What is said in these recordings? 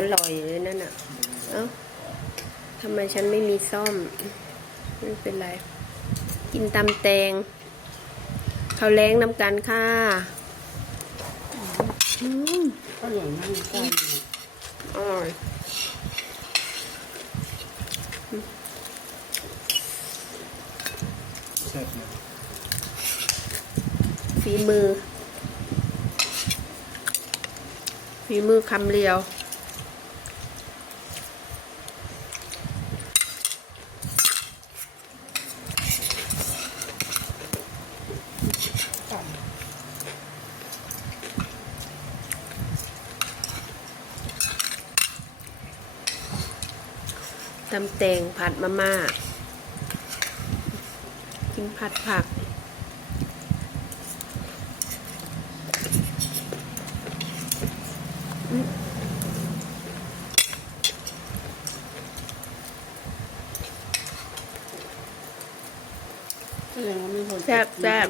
อร่อยเลยนั่นน่ะ เอ้าทำไมฉันไม่มีซ่อม ไม่เป็นไร กินตำแตงข้าวแรงน้ำกันค่ะอร่อยมากอร่อยฝีมือ ฝีมือคำเรียว ตำแตงผัดมาม่ากินผัดผัก แสดงว่าไม่เคยแซ่บแซ่บ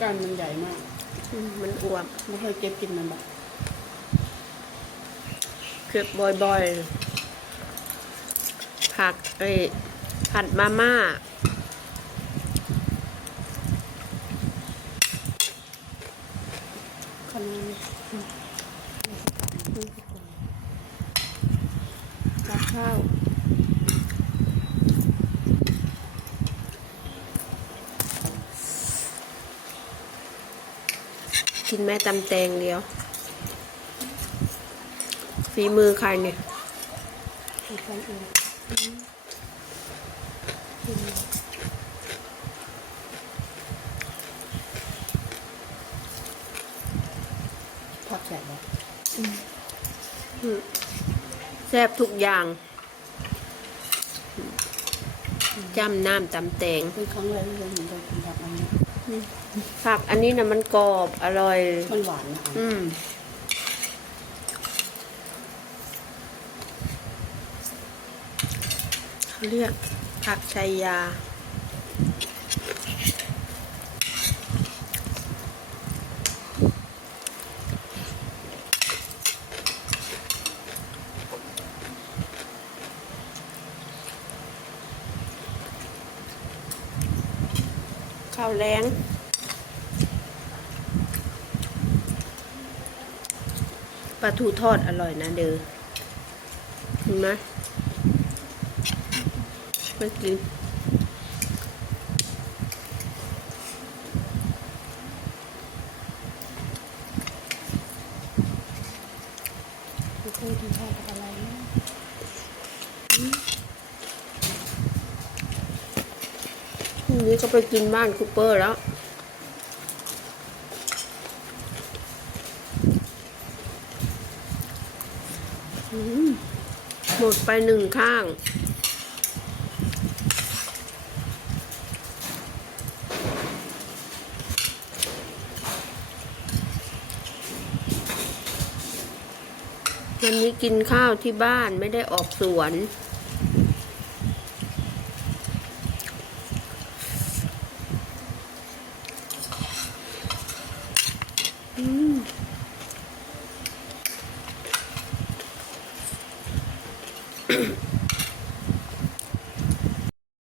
ก้านมันใหญ่มาก อืมมันอวบไม่เคยเก็บกินมันแบบ เก็บบ่อยๆ ผักเอ้ยผัดมาม่า คนกับข้าวกินแม่ตำแตงเดียว ฝีมือใครเนี่ย ผักแฉะแบบแซ่บทุกอย่างจำน้ำตำแตงเป็นครั้งแรกที่เราเห็นเรากินผักอันนี้ผักอันนี้นะมันกรอบอร่อย มันหวานนะอืม เรียกผักชัยยา ข้าวแรงปลาทูทอดอร่อยนะเด้อเห็นไหม ไม่กินไม่เคยกินข้าวกับอะไรนะพรุ่งนี้ก็ไปกินบ้านคูเปอร์แล้วหมดไปหนึ่งข้าง วันนี้กินข้าวที่บ้านไม่ได้ออกสวน อืม